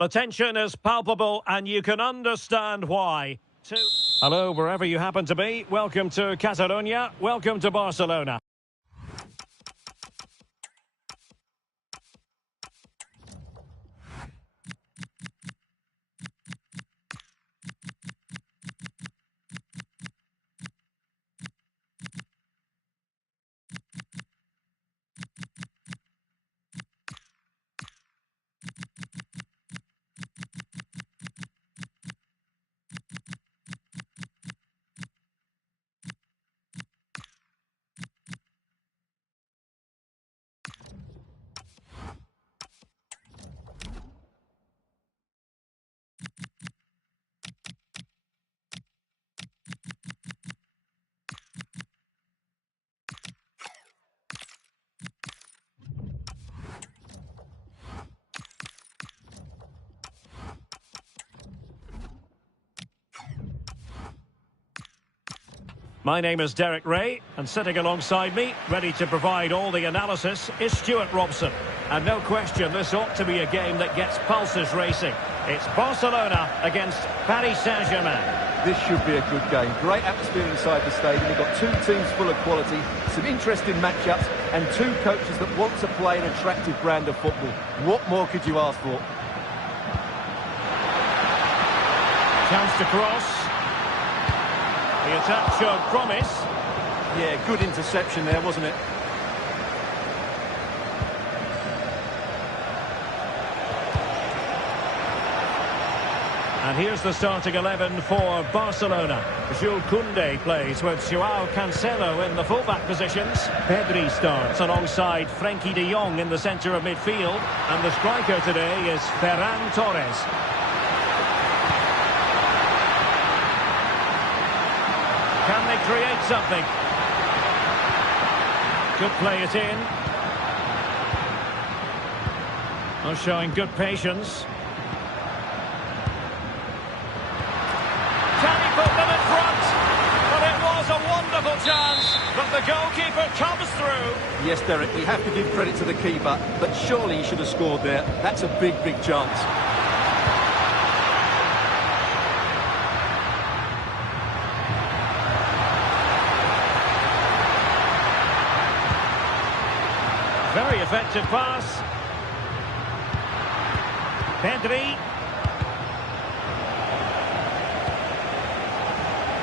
The tension is palpable and you can understand why. Hello, wherever you happen to be. Welcome to Catalonia. Welcome to Barcelona. My name is Derek Ray, and sitting alongside me, ready to provide all the analysis, is Stuart Robson. And no question, this ought to be a game that gets pulses racing. It's Barcelona against Paris Saint-Germain. This should be a good game. Great atmosphere inside the stadium. We've got two teams full of quality, some interesting matchups, and two coaches that want to play an attractive brand of football. What more could you ask for? Chance to cross. The attack showed promise. Yeah, good interception there, wasn't it? And here's the starting 11 for Barcelona. Jules Koundé plays with Joao Cancelo in the fullback positions. Pedri starts alongside Frenkie de Jong in the centre of midfield. And the striker today is Ferran Torres. Can they create something? Could play it in. Oh, showing good patience. Can he put them in front? But it was a wonderful chance. But the goalkeeper comes through. Yes, Derek, we have to give credit to the keeper, but surely he should have scored there. That's a big, big chance. Very effective pass. Pedri.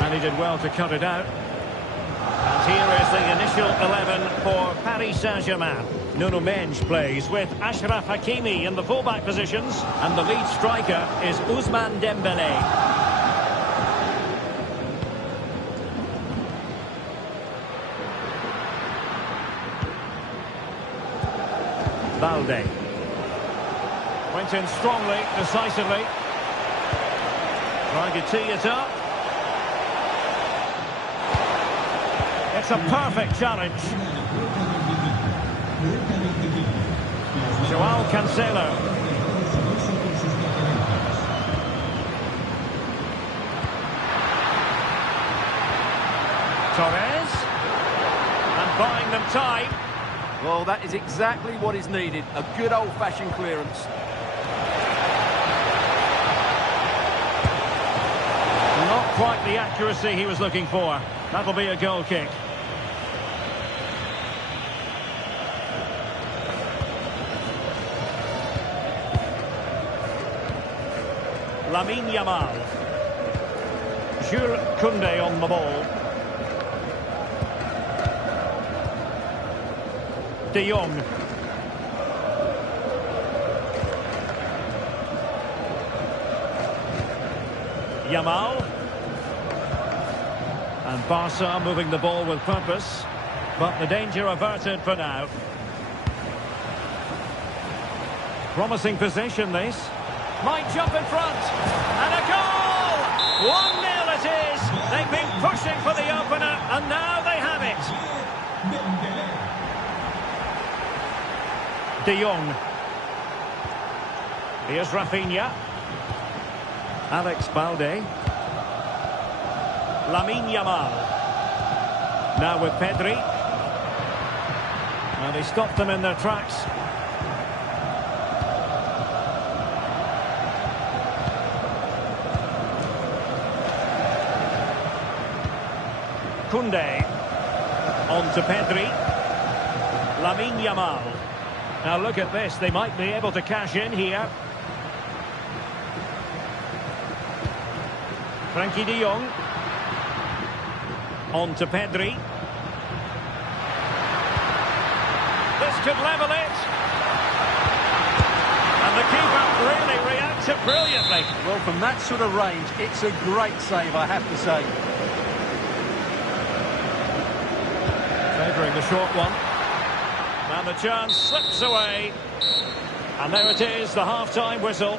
And he did well to cut it out. And here is the initial 11 for Paris Saint-Germain. Nuno Mendes plays with Achraf Hakimi in the fullback positions. And the lead striker is Ousmane Dembélé. Balde. Went in strongly, decisively. Trying to tee it up. It's a perfect challenge. Joao Cancelo. Torres. And buying them time. Well, that is exactly what is needed. A good old-fashioned clearance. Not quite the accuracy he was looking for. That'll be a goal kick. Lamine Yamal. Jules Koundé on the ball. De Jong. Yamal. And Barca moving the ball with purpose. But the danger averted for now. Promising position, this. Might jump in front. And a goal! 1-0 it is. They've been pushing for the opener, and now they have it. De Jong. Here's Rafinha. Alex Balde. Lamine Yamal. Now with Pedri. And he stopped them in their tracks. Koundé. On to Pedri. Lamine Yamal. Now look at this, they might be able to cash in here. Frenkie de Jong. On to Pedri. This could level it. And the keeper really reacted brilliantly. Well, from that sort of range, it's a great save, I have to say. Favouring the short one. And the chance slips away. And there it is, the half-time whistle.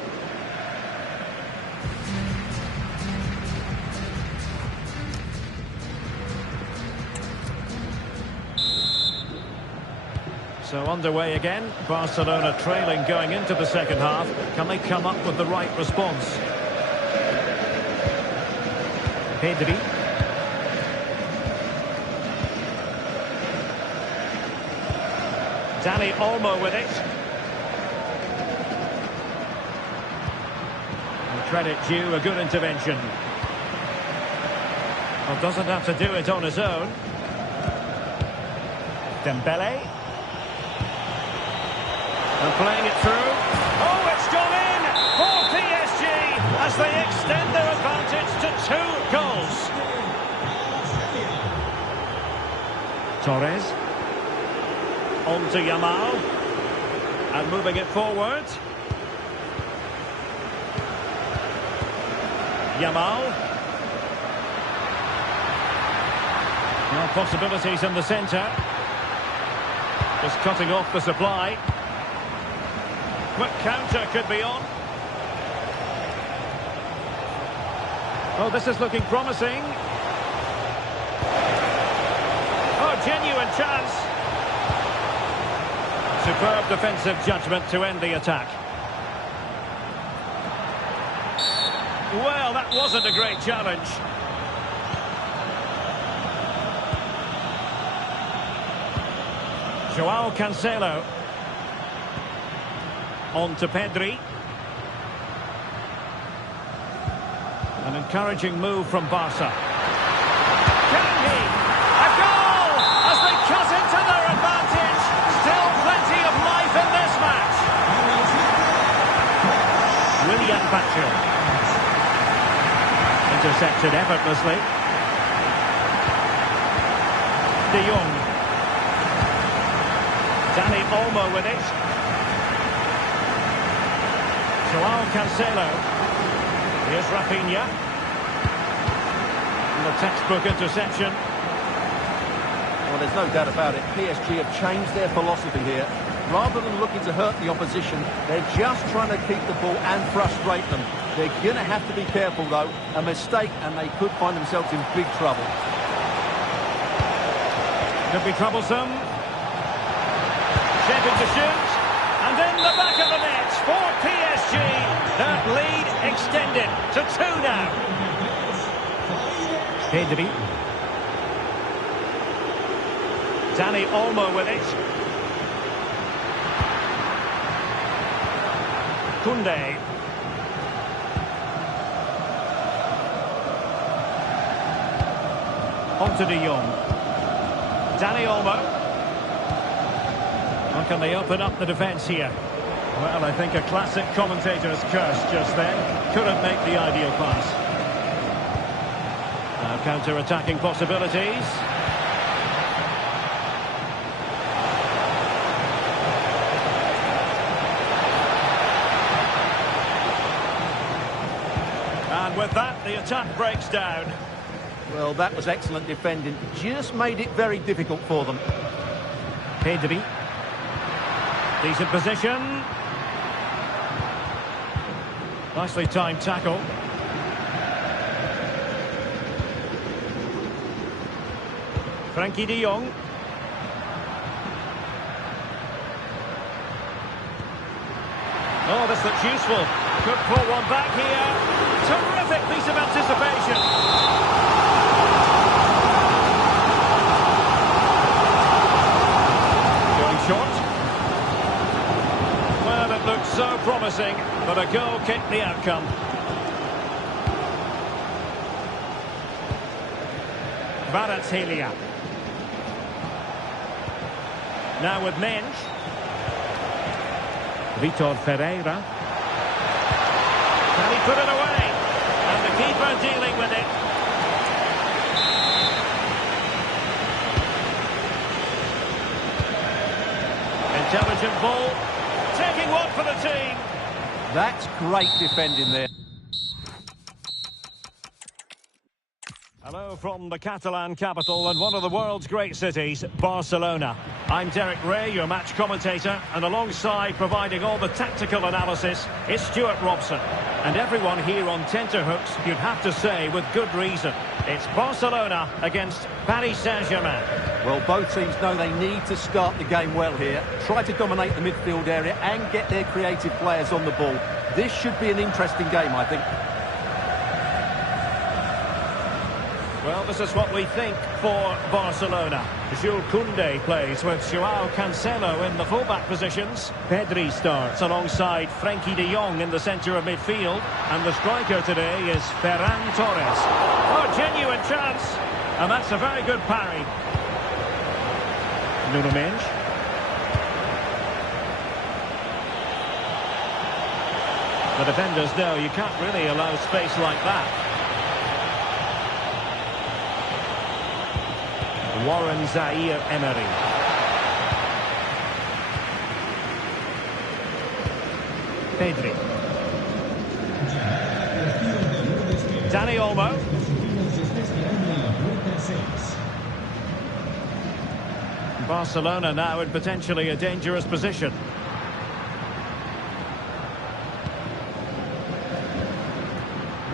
So underway again. Barcelona trailing going into the second half. Can they come up with the right response? Pedri. Dani Olmo with it. And credit due, a good intervention. Well, doesn't have to do it on his own. Dembele. And playing it through. Oh, it's gone in for PSG as they extend their advantage to 2 goals. Torres. On to Yamal. And moving it forward. Yamal. Now possibilities in the centre. Just cutting off the supply. Quick counter could be on. Oh, this is looking promising. Oh, genuine chance. Superb defensive judgment to end the attack. Well, that wasn't a great challenge. Joao Cancelo. On to Pedri. An encouraging move from Barca. Can he? A goal! As they cut into their advantage. Still plenty of life in this match. William Bachel. Intercepted effortlessly. De Jong. Dani Olmo with it. Joao Cancelo. Here's Rafinha. And the textbook interception. Well, there's no doubt about it. PSG have changed their philosophy here. Rather than looking to hurt the opposition, they're just trying to keep the ball and frustrate them. They're going to have to be careful, though. A mistake, and they could find themselves in big trouble. Could be troublesome. Shaping to shoot. And in the back of the net for PSG. That lead extended to 2 now. Pedri. Dani Olmo with it. Koundé. On to De Jong. Dani Olmo. How can they open up the defence here? Well, I think a classic commentator's curse just then. Couldn't make the ideal pass. Now counter-attacking possibilities. And with that, the attack breaks down. Well, that was excellent defending. Just made it very difficult for them. Pedri. Decent position. Nicely timed tackle. Frenkie de Jong. Oh, this looks useful. Could pull one back here. Terrific piece of anticipation. Going short. Well, it looked so promising, but a goal kicked the outcome. Kvaratskhelia. Now with Mensch. Vitor Ferreira. Can he put it away? And the keeper dealing with it. Intelligent ball. Taking one for the team. That's great defending there. Hello from the Catalan capital and one of the world's great cities, Barcelona. I'm Derek Ray, your match commentator, and alongside providing all the tactical analysis is Stuart Robson. And everyone here on tenterhooks, you'd have to say with good reason. It's Barcelona against Paris Saint-Germain. Well, both teams know they need to start the game well here. Try to dominate the midfield area and get their creative players on the ball. This should be an interesting game, I think. Well, this is what we think for Barcelona. Jules Koundé plays with Joao Cancelo in the fullback positions. Pedri starts alongside Frenkie de Jong in the centre of midfield. And the striker today is Ferran Torres. Oh, genuine chance. And that's a very good parry. Nuno Mensch. The defenders know you can't really allow space like that. Warren Zaire-Emery. Pedri. Dani Olmo. Barcelona now in potentially a dangerous position.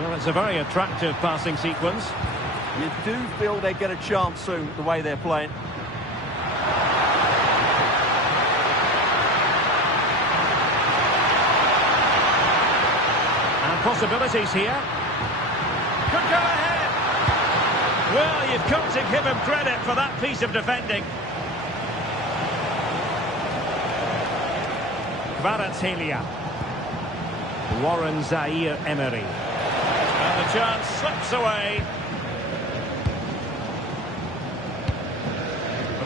Well, it's a very attractive passing sequence. You do feel they get a chance soon, the way they're playing. And possibilities here. Could go ahead. Well, you've got to give him credit for that piece of defending. Kvaratskhelia. Warren Zaire-Emery. And the chance slips away.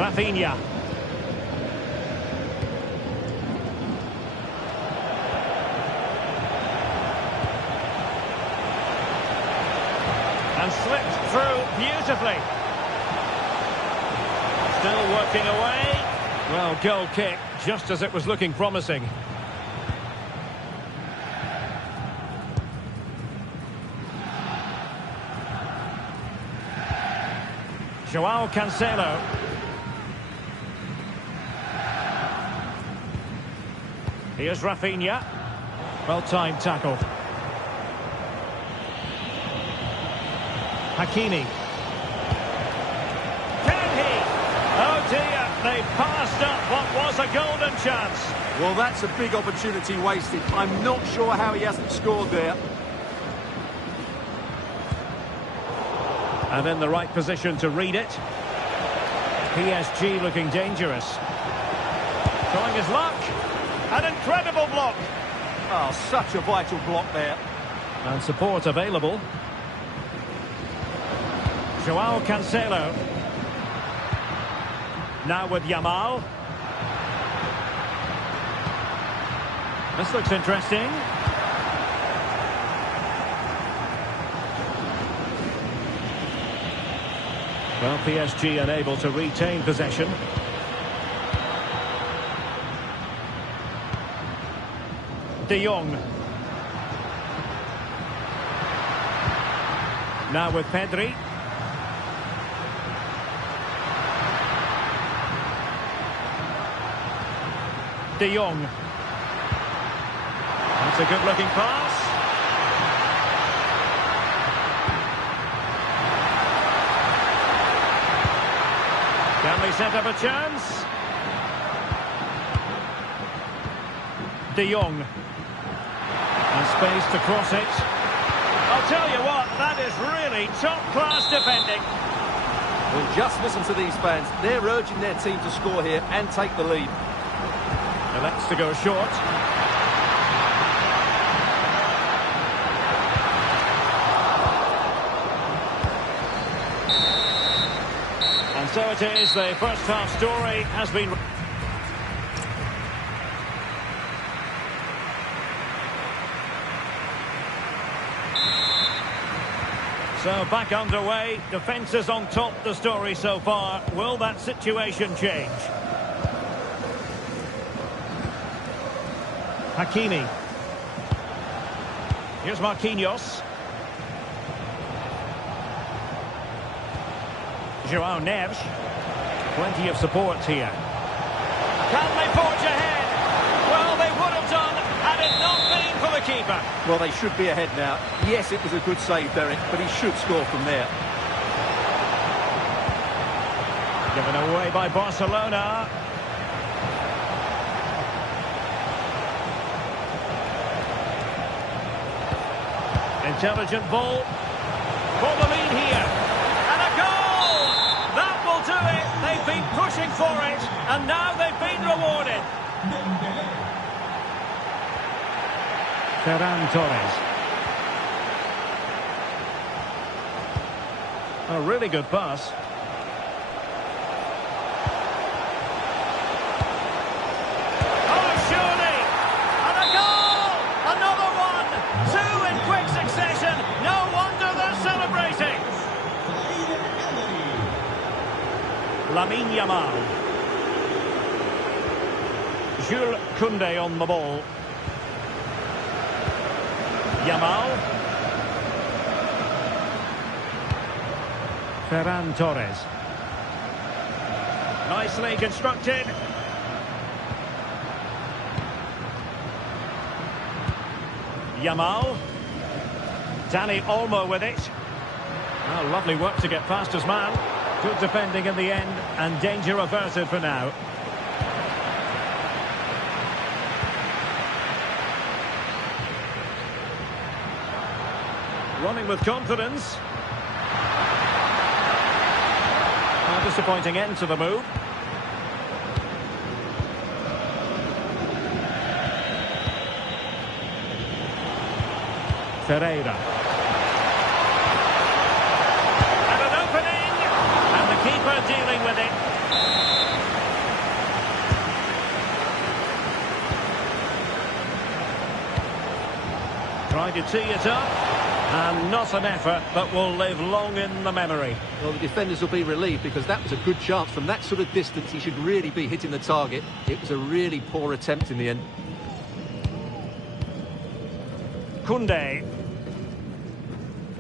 Rafinha. And slipped through beautifully. Still working away. Well, goal kick, just as it was looking promising. Joao Cancelo. Here's Rafinha. Well-timed tackle. Hakimi. Can he? Oh dear, they passed up what was a golden chance. Well, that's a big opportunity wasted. I'm not sure how he hasn't scored there. And in the right position to read it. PSG looking dangerous. Showing his luck. An incredible block. Oh, such a vital block there. And support available. Joao Cancelo. Now with Yamal. This looks interesting. Well, PSG unable to retain possession. De Jong. Now with Pedri. De Jong. That's a good-looking pass. Can they set up a chance? De Jong. And space to cross it. I'll tell you what, that is really top-class defending. Well, just listen to these fans. They're urging their team to score here and take the lead. Elects to go short. so it is, the first half story has been... So back underway, defence is on top, the story so far. Will that situation change? Hakimi. Here's Marquinhos. João Neves. Plenty of support here. Can they forge ahead? Well, they would have done had it not been for the keeper. Well, they should be ahead now. Yes, it was a good save, Derek, but he should score from there. Given away by Barcelona. Intelligent ball. For the lead here. And a goal! That will do it. They've been pushing for it. And now they've been rewarded. Ferran Torres. A really good pass. Oh, surely! And a goal! Another one! Two in quick succession. No wonder they're celebrating. Lamine Yamal. Jules Koundé on the ball. Yamal. Ferran Torres. Nicely constructed. Yamal. Dani Olmo with it. Oh, lovely work to get past his man. Good defending in the end, and danger averted for now. Running with confidence. A disappointing end to the move. Ferreira. And an opening. And the keeper dealing with it. Trying to tee it up. And not an effort that will live long in the memory. Well, the defenders will be relieved because that was a good chance. From that sort of distance, he should really be hitting the target. It was a really poor attempt in the end. Koundé.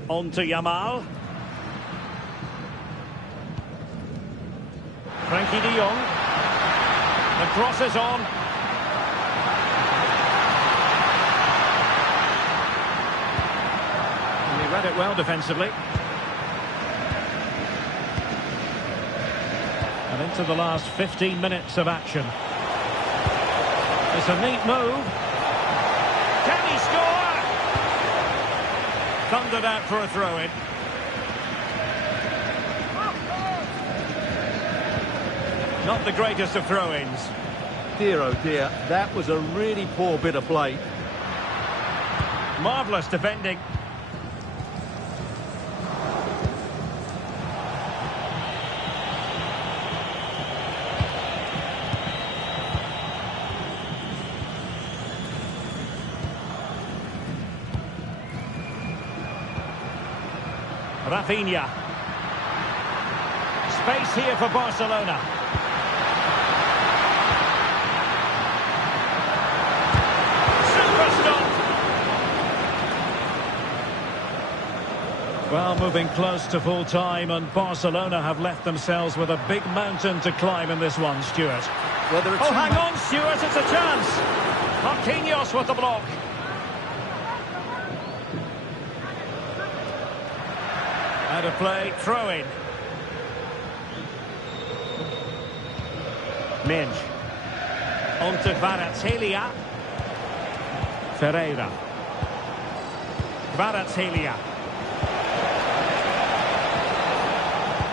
On to Yamal. Frenkie de Jong. The cross is on. And he read it well defensively. And into the last 15 minutes of action. It's a neat move. Can he score? Thundered out for a throw-in. Not the greatest of throw-ins. Dear, oh dear, that was a really poor bit of play. Marvellous defending. Rafinha. Space here for Barcelona. Super stop. Well, moving close to full time, and Barcelona have left themselves with a big mountain to climb in this one, Stuart. Well, there are oh, hang on, Stuart, it's a chance. Marquinhos with the block. Out of play, throw-in. Minge. On to Kvaratskhelia. Ferreira. Kvaratskhelia.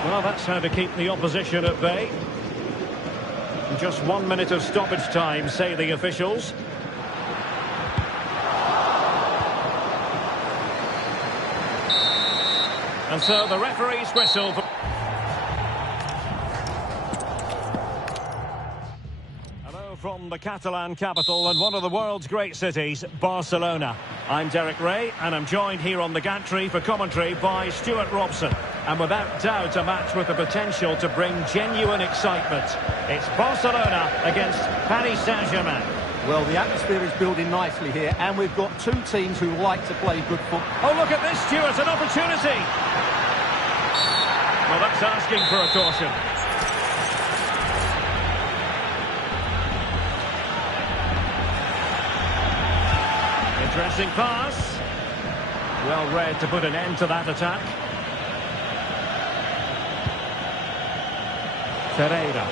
Well, that's how to keep the opposition at bay. Just 1 minute of stoppage time, say the officials. And so the referee's whistle. From the Catalan capital and one of the world's great cities, Barcelona. I'm Derek Ray, and I'm joined here on the gantry for commentary by Stuart Robson. And without doubt, a match with the potential to bring genuine excitement. It's Barcelona against Paris Saint-Germain. Well, the atmosphere is building nicely here, and we've got two teams who like to play good football. Oh, look at this, Stuart, an opportunity! Well, that's asking for a caution. Interesting pass. Well read to put an end to that attack. Ferreira.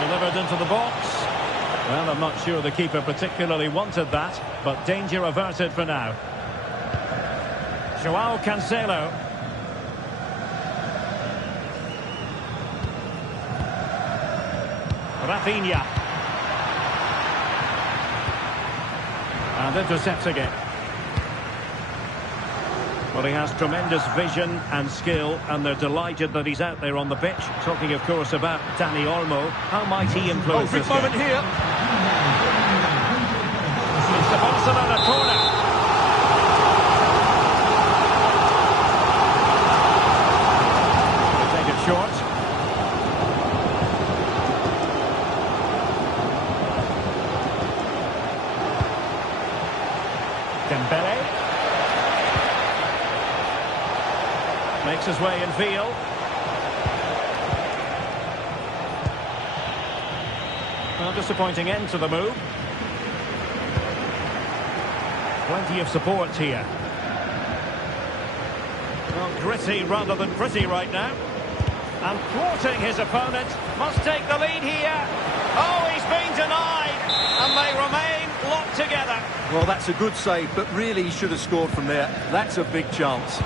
Delivered into the box. Well, I'm not sure the keeper particularly wanted that, but danger averted for now. Joao Cancelo. Rafinha. And intercepting it. Well, he has tremendous vision and skill, and they're delighted that he's out there on the pitch. Talking, of course, about Dani Olmo. How might he influence this big moment here. It's the Barcelona corner. They take it short. Dembele. Makes his way in field. Well, disappointing end to the move. Plenty of support here. Well, gritty rather than pretty right now. And thwarting his opponent. Must take the lead here. Oh, he's been denied. And they remain locked together. Well, that's a good save, but really he should have scored from there. That's a big chance.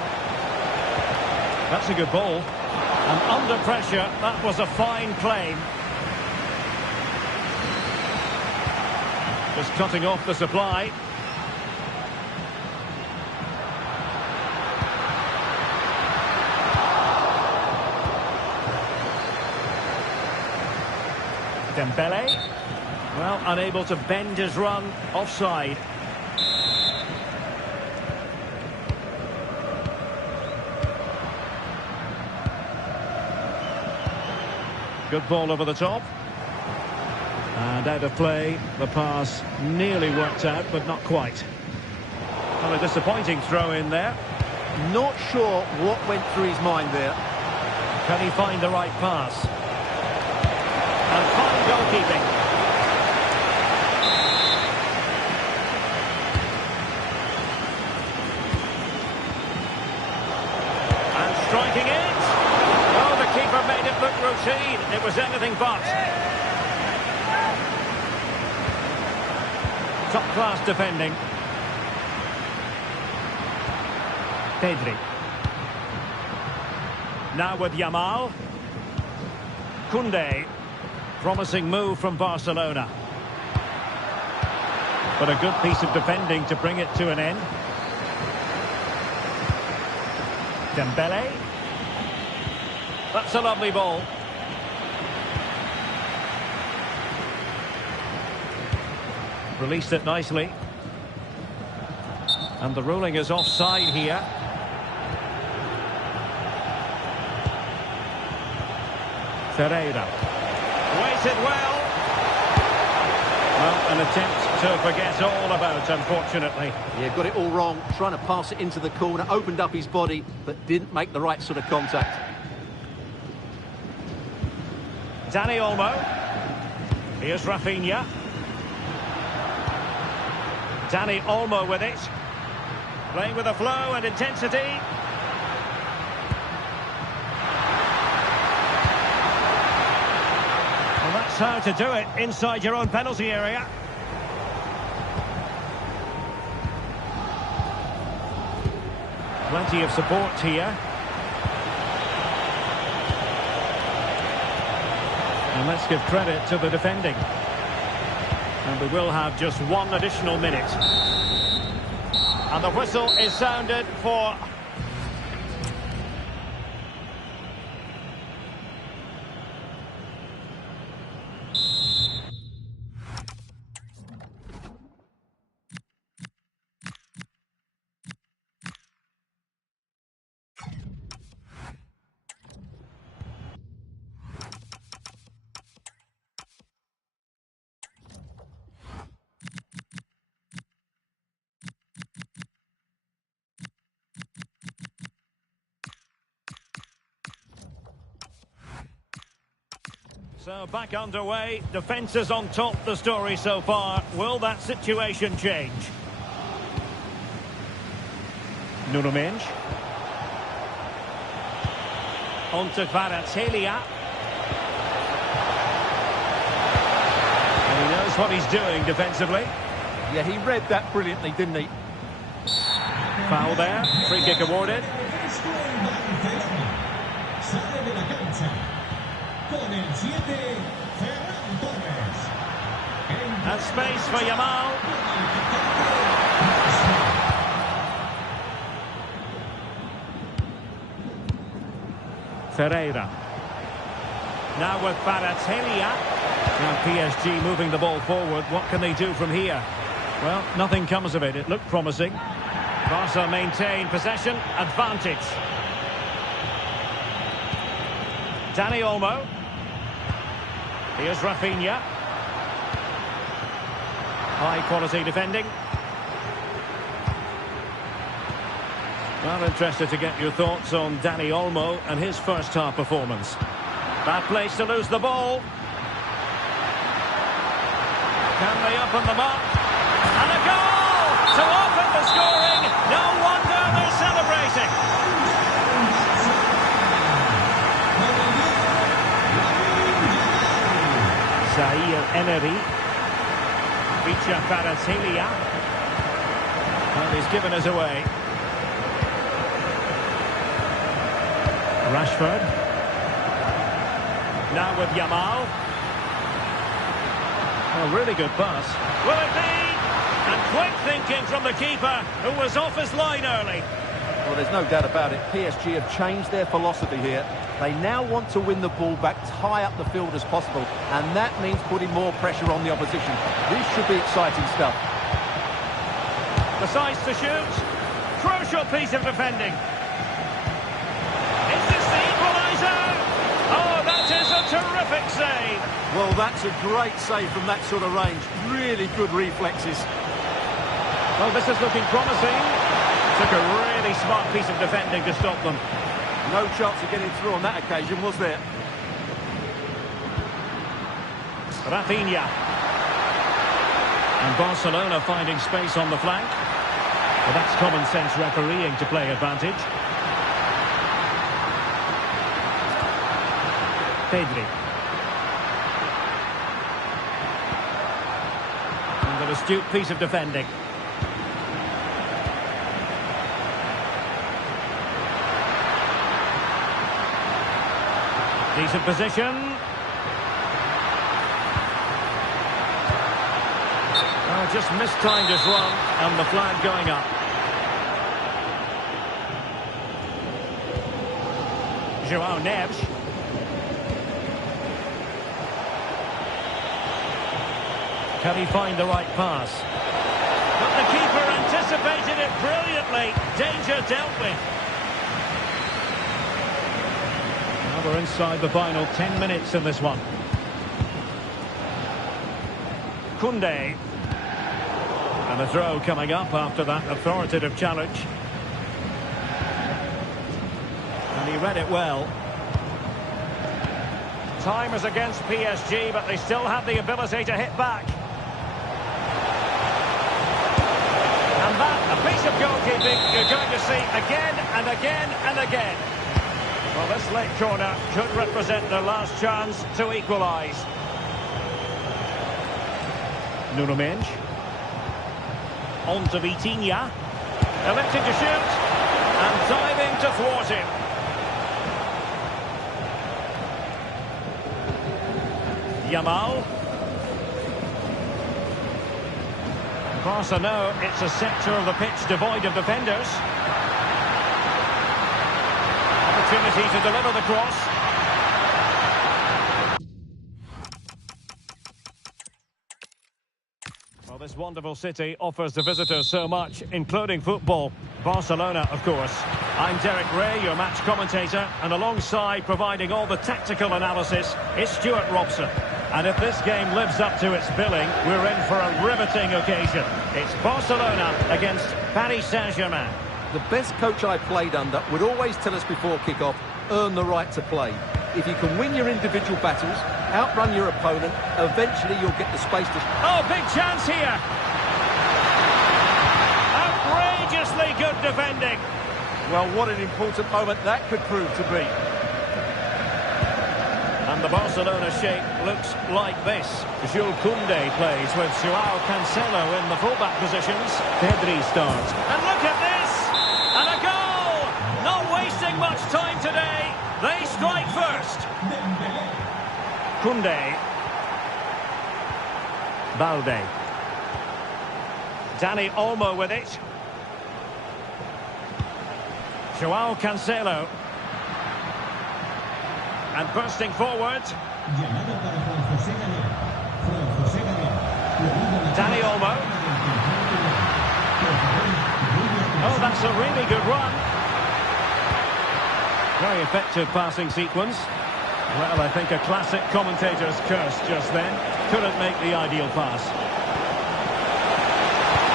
That's a good ball. And under pressure, that was a fine claim. Just cutting off the supply. Dembele. Well, unable to bend his run. Offside. Good ball over the top. And out of play. The pass nearly worked out, but not quite. Well, a disappointing throw in there. Not sure what went through his mind there. Can he find the right pass? And fine goalkeeping. And striking it. Oh, the keeper made it look routine. It was anything but. Top-class defending. Pedri. Now with Yamal. Koundé. Promising move from Barcelona. But a good piece of defending to bring it to an end. Dembele. That's a lovely ball. Released it nicely. And the ruling is offside here. Ferreira. Waited well. Well, an attempt to forget all about, unfortunately. Yeah, got it all wrong. Trying to pass it into the corner, opened up his body, but didn't make the right sort of contact. Dani Olmo. Here's Rafinha. Dani Olmo with it. Playing with a flow and intensity. Well, that's how to do it inside your own penalty area. Plenty of support here. And let's give credit to the defending. And we will have just one additional minute. And the whistle is sounded for... So back underway, defence is on top the story so far. Will that situation change? Nuno Mendes. On to Kvaratskhelia. And he knows what he's doing defensively. Yeah, he read that brilliantly, didn't he? Foul there, free kick awarded. And space for Yamal. Ferreira. Now with Kvaratskhelia. Now PSG moving the ball forward. What can they do from here? Well, nothing comes of it. It looked promising. Barca maintain possession, advantage. Dani Olmo. Here's Rafinha. High quality defending. Well, interested to get your thoughts on Dani Olmo and his first half performance. Bad place to lose the ball. Can they open them up? And a goal to open the scoring. No wonder they're celebrating. Zaire Emery. Feature Kvaratskhelia. Well, he's given us away. Rashford. Now with Yamal. A really good pass. Will it be? And quick thinking from the keeper, who was off his line early. Well, there's no doubt about it. PSG have changed their philosophy here. They now want to win the ball back high up the field as possible, and that means putting more pressure on the opposition. This should be exciting stuff. Decides to shoot. Crucial piece of defending. Is this the equaliser? Oh, that is a terrific save. Well, that's a great save from that sort of range. Really good reflexes. Well, this is looking promising. Took a really smart piece of defending to stop them. No chance of getting through on that occasion, was there? Rafinha. And Barcelona finding space on the flank. Well, that's common sense refereeing to play advantage. Pedri. And an astute piece of defending. Decent position. Oh, just mistimed his run, and the flag going up. João Neves. Can he find the right pass? But the keeper anticipated it brilliantly. Danger dealt with. Now we're inside the final 10 minutes in this one. Koundé. And a throw coming up after that authoritative challenge. And he read it well. Time is against PSG, but they still have the ability to hit back. And that, a piece of goalkeeping you're going to see again and again and again. Well, this late corner could represent their last chance to equalise. Nuno Mendes. On to Vitinha. Electing to shoot. And diving to thwart him. Yamal. Barca know it's a sector of the pitch devoid of defenders. Opportunity to deliver the cross. Well, this wonderful city offers the visitors so much, including football. Barcelona, of course. I'm Derek Ray, your match commentator, and alongside providing all the tactical analysis is Stuart Robson. And if this game lives up to its billing, we're in for a riveting occasion. It's Barcelona against Paris Saint-Germain. The best coach I played under would always tell us before kick-off, earn the right to play. If you can win your individual battles, outrun your opponent. Eventually, you'll get the space to... Oh, big chance here. Outrageously good defending. Well, what an important moment that could prove to be. And the Barcelona shape looks like this. Jules Koundé plays with Joao Cancelo in the fullback positions. Pedri starts. And look at this! And a goal! Not wasting much time today. They strike first. Koundé. Balde. Dani Olmo with it. Joao Cancelo. And bursting forward. Dani Olmo. Oh, that's a really good run. Very effective passing sequence. Well, I think a classic commentator's curse just then. Couldn't make the ideal pass.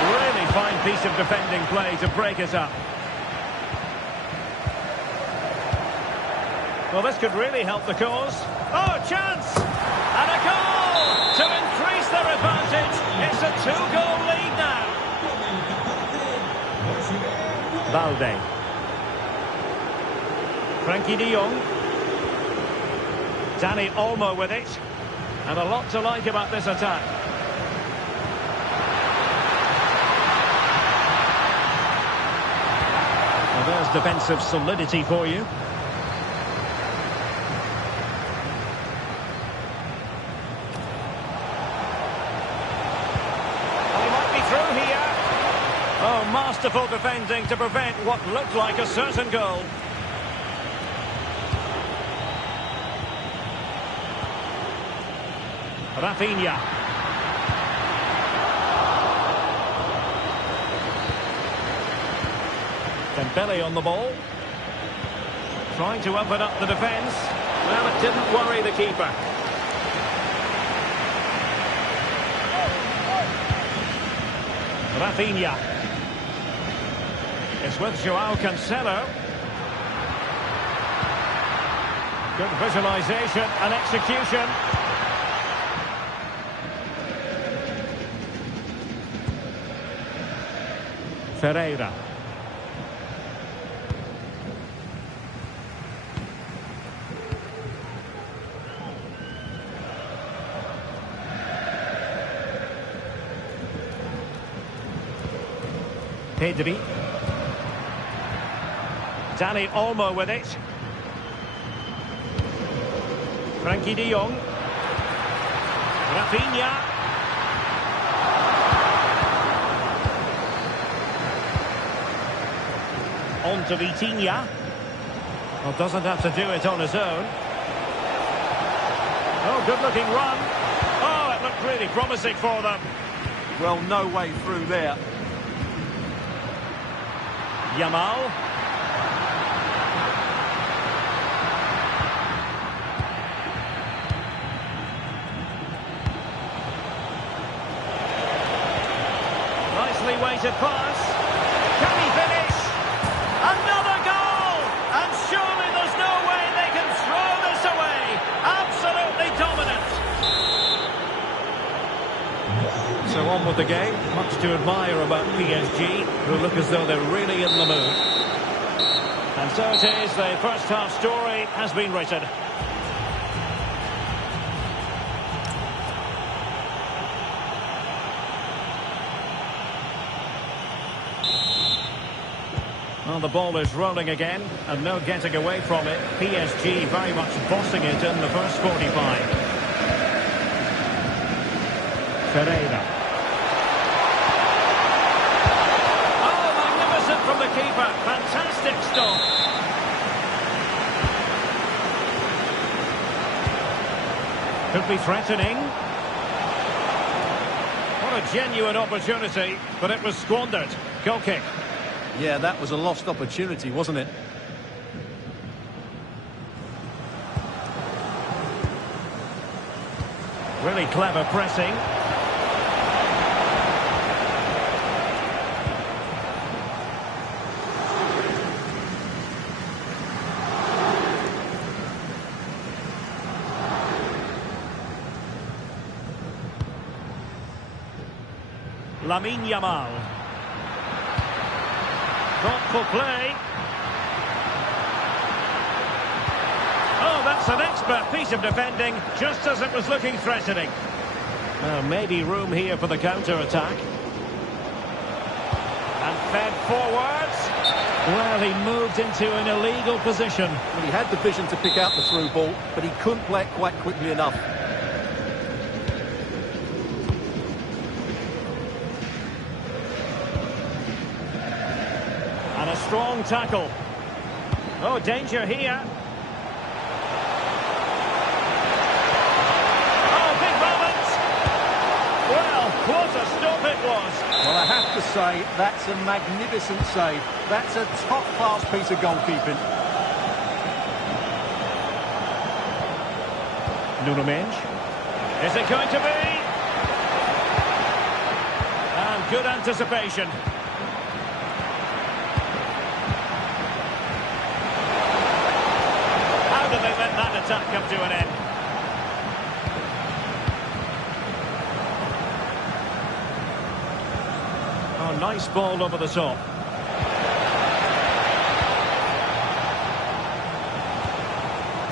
Really fine piece of defending play to break it up. Well, this could really help the cause. Oh, chance! And a goal to increase their advantage. It's a 2-goal lead now. Balde. Frenkie de Jong. Dani Olmo with it. And a lot to like about this attack. Well, there's defensive solidity for you. Oh, masterful defending to prevent what looked like a certain goal. Rafinha. Dembele on the ball. Trying to open up the defence. Well, it didn't worry the keeper. Rafinha. It's with Joao Cancelo. Good visualisation and execution. Ferreira. Pedri. Dani Olmo with it. Frenkie de Jong. Rafinha. On to Vitinha. Well, doesn't have to do it on his own. Oh, good looking run. Oh, it looked really promising for them. Well, no way through there. Yamal. Nicely weighted pass. Can he finish? Another goal! And surely there's no way they can throw this away. Absolutely dominant. So on with the game. Much to admire about PSG, who look as though they're really in the mood. And so it is, the first half story has been written. Well, the ball is rolling again, and no getting away from it. PSG very much bossing it in the first 45. Ferreira. From the keeper, fantastic stop. Could be threatening. What a genuine opportunity, but it was squandered. Goal kick. Yeah, that was a lost opportunity, wasn't it? Really clever pressing. Lamine Yamal. Thoughtful play. Oh, that's an expert piece of defending, just as it was looking threatening. Well, maybe room here for the counter-attack. And fed forwards. Well, he moved into an illegal position. Well, he had the vision to pick out the through ball, but he couldn't play it quite quickly enough. And a strong tackle. Oh, danger here. What a stop it was. Well, I have to say, that's a magnificent save. That's a top-class piece of goalkeeping. Nuno Mendes. Is it going to be? And good anticipation. How did they let that attack come to an end? Oh, nice ball over the top.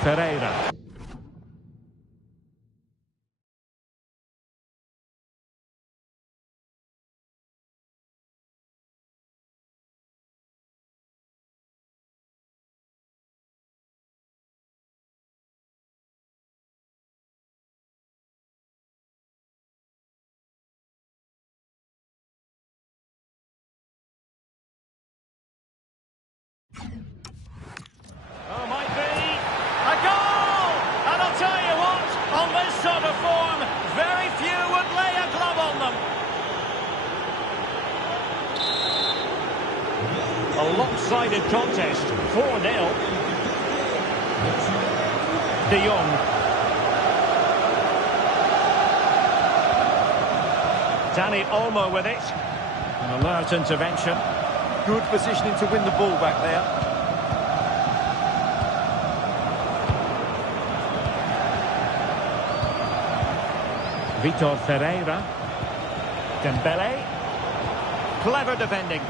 Ferreira. Oh, might be a goal! And I'll tell you what, on this sort of form, very few would lay a glove on them. A lopsided contest, 4-0. De Jong. Dani Olmo with it. An alert intervention. Good positioning to win the ball back there. Vitor Ferreira. Dembele. Clever defending.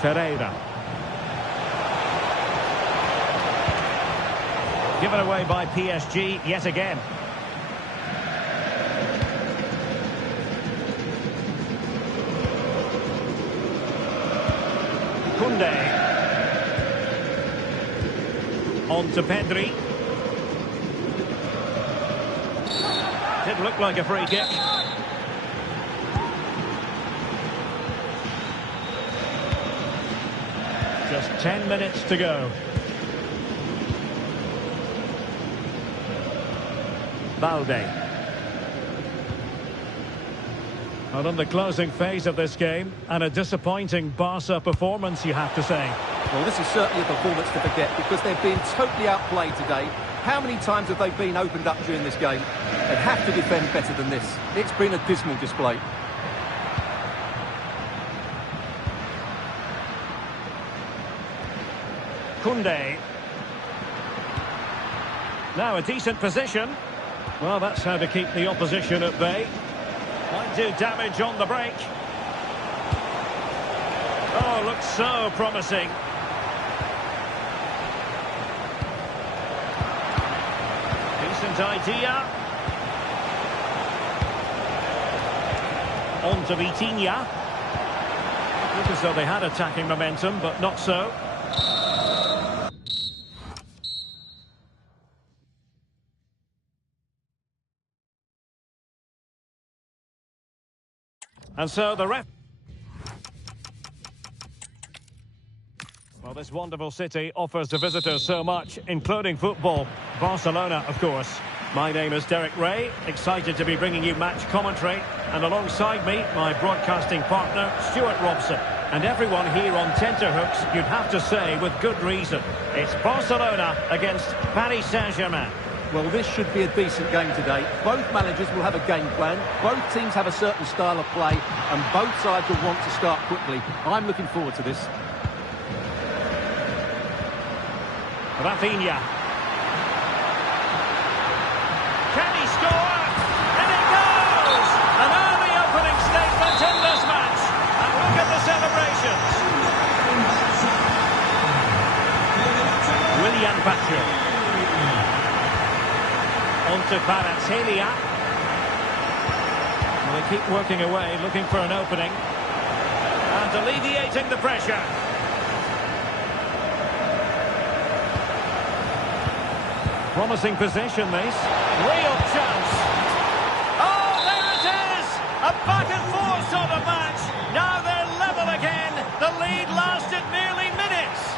Ferreira. Given away by PSG yet again. Koundé. On to Pedri. Did look like a free kick. Just 10 minutes to go. Balde. Well, in the closing phase of this game, and a disappointing Barca performance, you have to say. Well, this is certainly a performance to forget because they've been totally outplayed today. How many times have they been opened up during this game? They have to defend better than this. It's been a dismal display. Koundé. Now a decent position. Well, that's how to keep the opposition at bay. Might do damage on the break. Oh, looks so promising. Decent idea. On to Vitinha. Look as though they had attacking momentum, but not so. And so the ref... Well, this wonderful city offers the visitors so much, including football. Barcelona, of course. My name is Derek Ray, excited to be bringing you match commentary. And alongside me, my broadcasting partner, Stuart Robson. And everyone here on tenterhooks, you'd have to say with good reason. It's Barcelona against Paris Saint-Germain. Well, this should be a decent game today. Both managers will have a game plan. Both teams have a certain style of play. And both sides will want to start quickly. I'm looking forward to this. Rafinha. Can he score? And it goes! An early opening statement in this match. And look at the celebrations. Willian Pacho. On to Kvaratskhelia. They keep working away, looking for an opening. And alleviating the pressure. Promising possession, this. Real chance. Oh, there it is! A back-and-forth sort of match. Now they're level again. The lead lasted nearly minutes.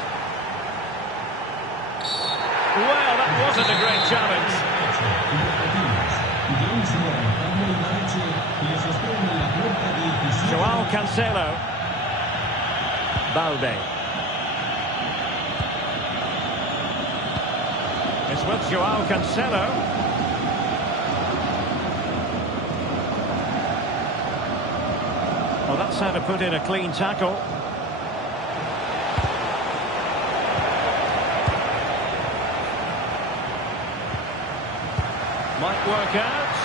Well, that wasn't a great challenge. Joao Cancelo. Balde. It's with Joao Cancelo. Well, that's how to put in a clean tackle. Might work out.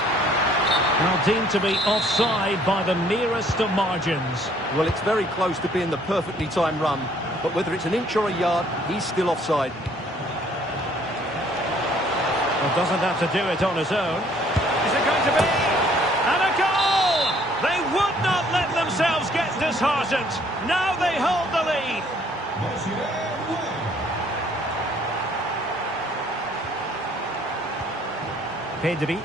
Now deemed to be offside by the merest of margins. Well, it's very close to being the perfectly timed run, but whether it's an inch or a yard, he's still offside. Well, doesn't have to do it on his own. Is it going to be? And a goal! They would not let themselves get disheartened. Now they hold the lead. Pedri.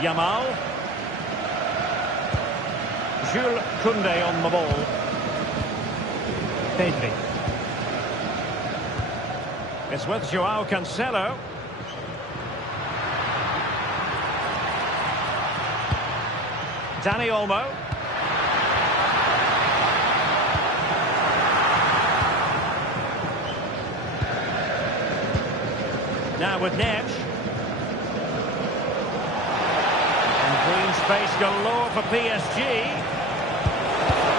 Yamal. Jules Koundé on the ball. Pedri. It's with Joao Cancelo. Dani Olmo. Now with Neves. And green space galore for PSG.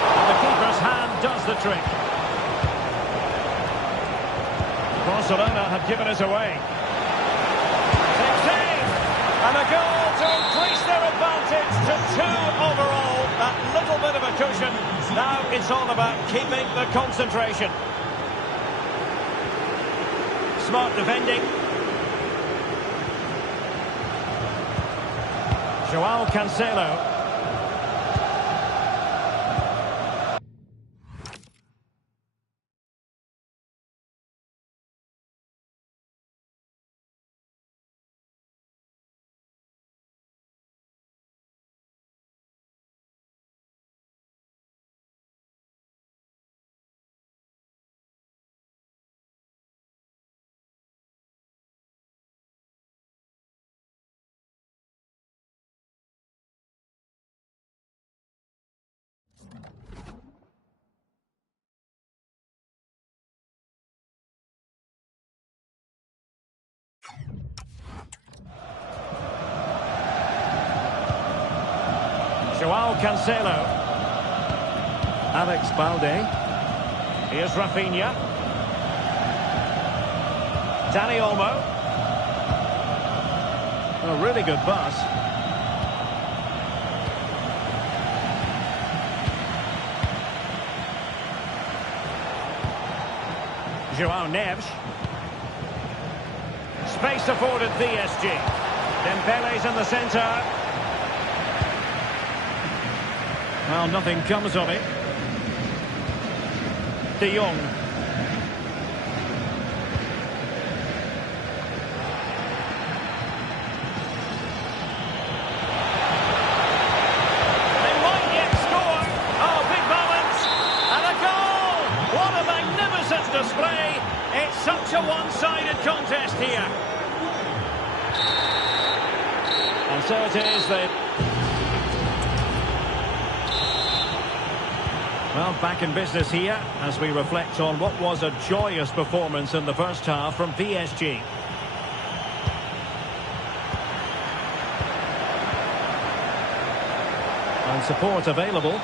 And the keeper's hand does the trick. Barcelona have given us away. Save! And a goal to increase their advantage to 2 overall. That little bit of a cushion. Now it's all about keeping the concentration. Smart defending. Joao Cancelo. Joao Cancelo. Alex Balde. Here's Rafinha. Dani Olmo. A really good pass. Joao Neves. Space afforded PSG. Dembele's in the centre. Well, nothing comes of it. De Jong. They might yet score. Oh, big moment. And a goal. What a magnificent display. It's such a one-sided contest here. And so it is that... Well, back in business here as we reflect on what was a joyous performance in the first half from PSG. And support available.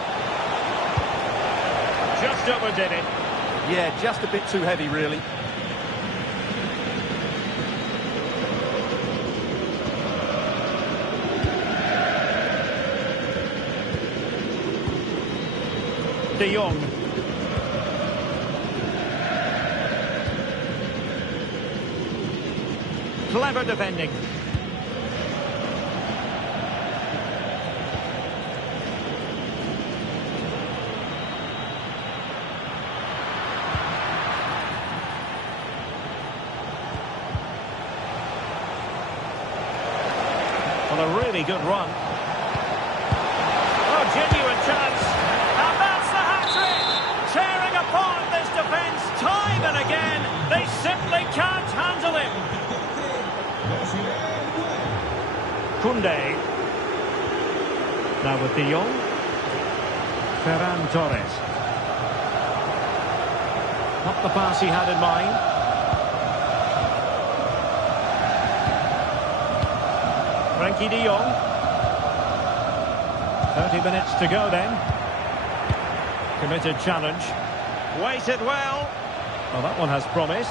Just overdid it. Yeah, just a bit too heavy, really. De Jong. Clever defending. Well, a really good run. Oh, genuine chance. And that's the hat-trick! Tearing apart this defence time and again. They simply can't handle him. Koundé. Now with De Jong. Ferran Torres. Not the pass he had in mind. Frenkie de Jong. 30 minutes to go then. Committed challenge. Weighted well. Well, that one has promise.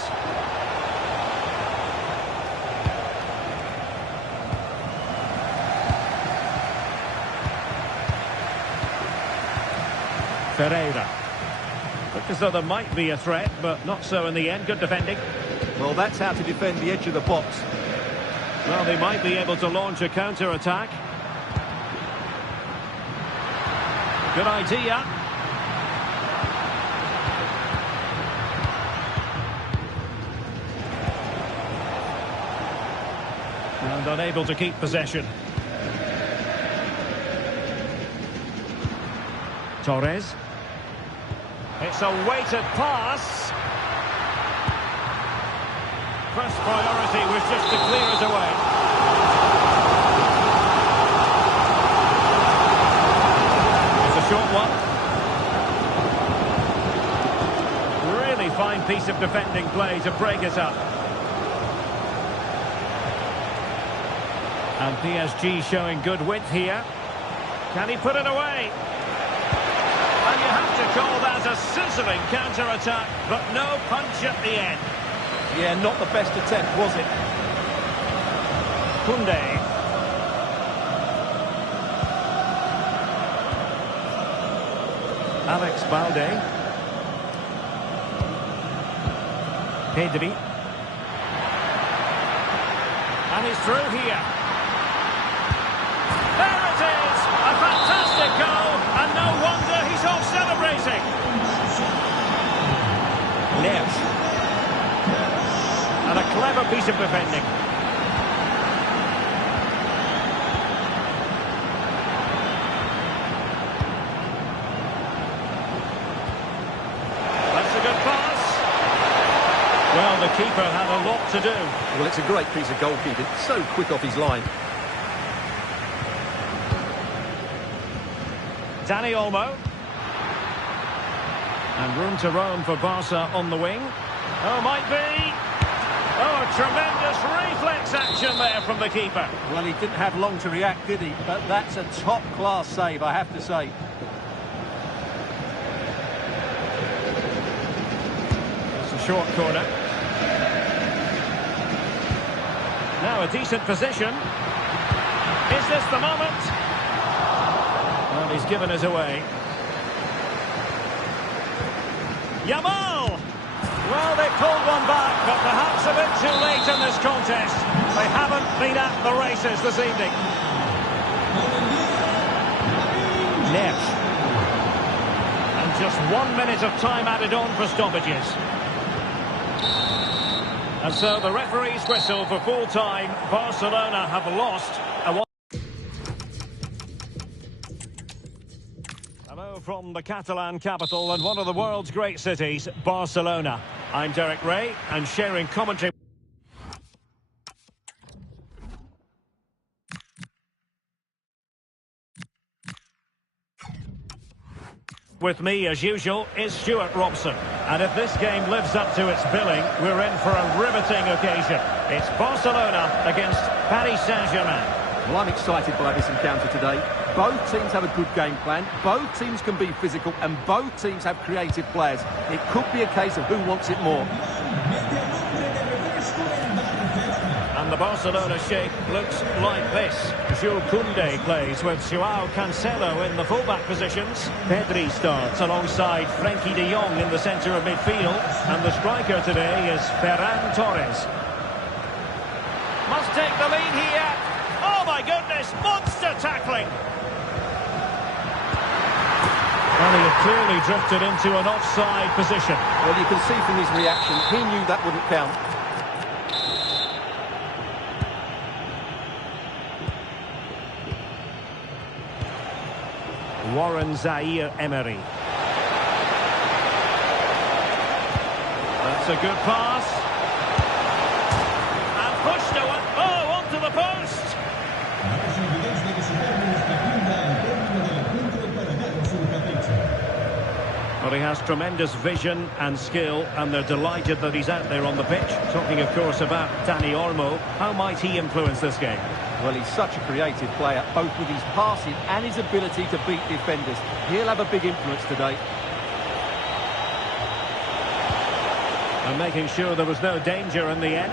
Ferreira. Looked as though there might be a threat, but not so in the end. Good defending. Well, that's how to defend the edge of the box. Well, they might be able to launch a counter-attack. Good idea. And unable to keep possession. Torres. It's a weighted pass. First priority was just to clear it away. It's a short one. Really fine piece of defending play to break it up. And PSG showing good width here. Can he put it away? And you have to call that a sizzling counter-attack, but no punch at the end. Yeah, not the best attempt, was it? Koundé. Alex Balde. Pedri. And he's through here. There it is! A fantastic goal, and no wonder he's off celebrating. Neves. And a clever piece of defending. That's a good pass. Well, the keeper had a lot to do. Well, it's a great piece of goalkeeping. So quick off his line. Dani Olmo. And room to roam for Barca on the wing. Oh, might be. Oh, tremendous reflex action there from the keeper. Well, he didn't have long to react, did he? But that's a top-class save, I have to say. It's a short corner. Now a decent position. Is this the moment? Well, he's given us away. Yamal! Well, they pulled one back, but perhaps a bit too late in this contest. They haven't been at the races this evening. Neves. And just 1 minute of time added on for stoppages. And so the referee's whistle for full time. Barcelona have lost a one. Hello from the Catalan capital and one of the world's great cities, Barcelona. I'm Derek Ray, and sharing commentary with me, as usual, is Stuart Robson. And if this game lives up to its billing, we're in for a riveting occasion. It's Barcelona against Paris Saint-Germain. Well, I'm excited by this encounter today. Both teams have a good game plan, both teams can be physical, and both teams have creative players. It could be a case of who wants it more. And the Barcelona shape looks like this. Jules Koundé plays with Joao Cancelo in the fullback positions. Pedri starts alongside Frenkie de Jong in the centre of midfield. And the striker today is Ferran Torres. Must take the lead here. Oh my goodness, monster tackling. Well, he had clearly drifted into an offside position. Well, you can see from his reaction, he knew that wouldn't count. Warren Zaire-Emery. That's a good pass. And pushed to it. Oh, onto the post. Well, he has tremendous vision and skill, and they're delighted that he's out there on the pitch. Talking, of course, about Dani Olmo. How might he influence this game? Well, he's such a creative player, both with his passing and his ability to beat defenders. He'll have a big influence today. And making sure there was no danger in the end.